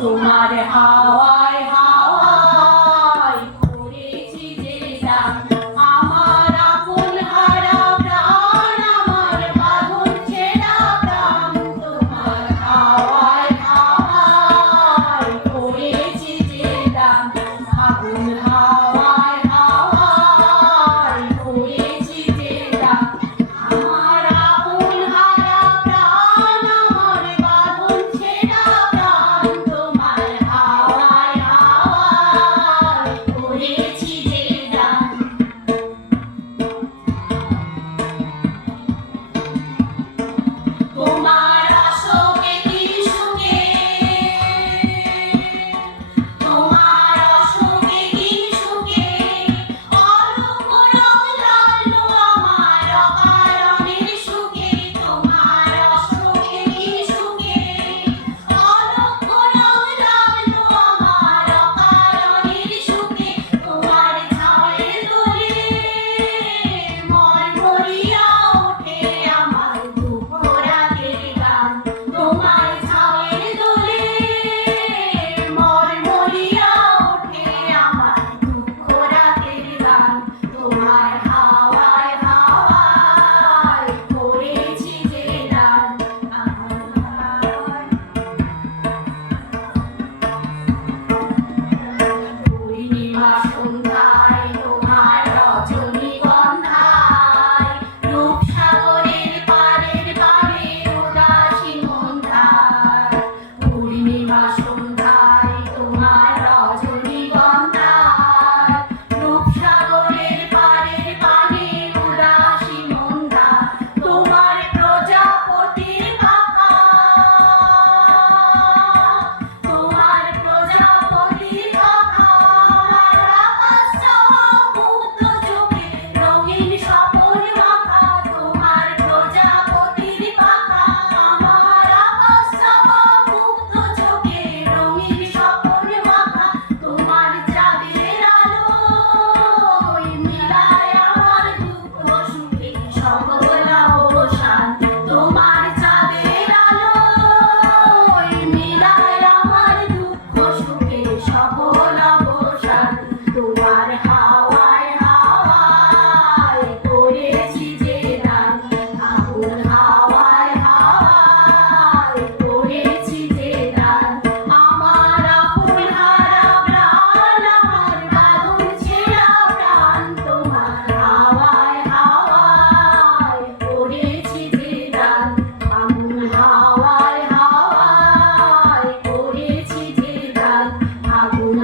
তোমার হাওয়ায় হাওয়ায় করেছি যে দান আমার আপন হারা প্রাণ আমার বাঁধন ছেঁড়া প্রাণ তোমার হাওয়ায় হাওয়ায় করেছি যে দান আগুন হাওয়ায় হাওয়ায় করেছি যে দান আমার আপন হারা প্রাণ আমার বাঁধন ছেঁড়া প্রাণ তোমার হাওয়ায় হাওয়ায় করেছি যে দান তোমার অশোকে বিশুকে তোমার অশোকে বিশুকে অলক রং লালু আমার অকারণের সুখে তোমার অশোকে বিশুকে অলক রং লালু আমার অকারণের সুখে তোমার ছায়ের দোলে মরমরিয়া ওঠে আমার দুঃখ রাগের গান তোমার ছায়ের দোলে মরমরিয়া ওঠে আমার দুঃখ রাগের গান তোমার হাওয়ায় হাওয়ায় করেছি যে দান আমার হাওয়ায় পূর্ণিমা সন্ধ্যায় তোমার রজনীগন্ধায় রূপসাগরের পারের পারে উদাসী মন্ধায় পূর্ণিমা সন্ধ্যায় তোমার রজনীগন্ধায় রূপসাগরের পারের পারে উদাসী মন্ধায় তোমার প্রজাপতির পাখা তোমার প্রজাপতির পাখা আমার আকাশ চাওয়া মুক্ত চোখে রঙিন স্বপন মাখা তোমার প্রজাপতির পাখা আমার আকাশ চাওয়া মুক্ত চোখে রঙিন স্বপন মাখা তোমার চাঁদের আলোয় মিলায় আমার দুঃখ সুখে সকল অবসান তোমার চাঁদের আলোয় মিলায় আমার দুঃখ সুখে সকল অবসান তোমার হাওয়ায় হাওয়ায় করেছি যে দান আগুন হাওয়ায় হাওয়ায় করেছি যে দান আমার আপন হারা প্রাণ আমার বাঁধন ছেঁড়া প্রাণ তোমার হাওয়ায় হাওয়ায় করেছি যে দান আগুন হাওয়ায় হাওয়ায় করেছি যে দান আগুন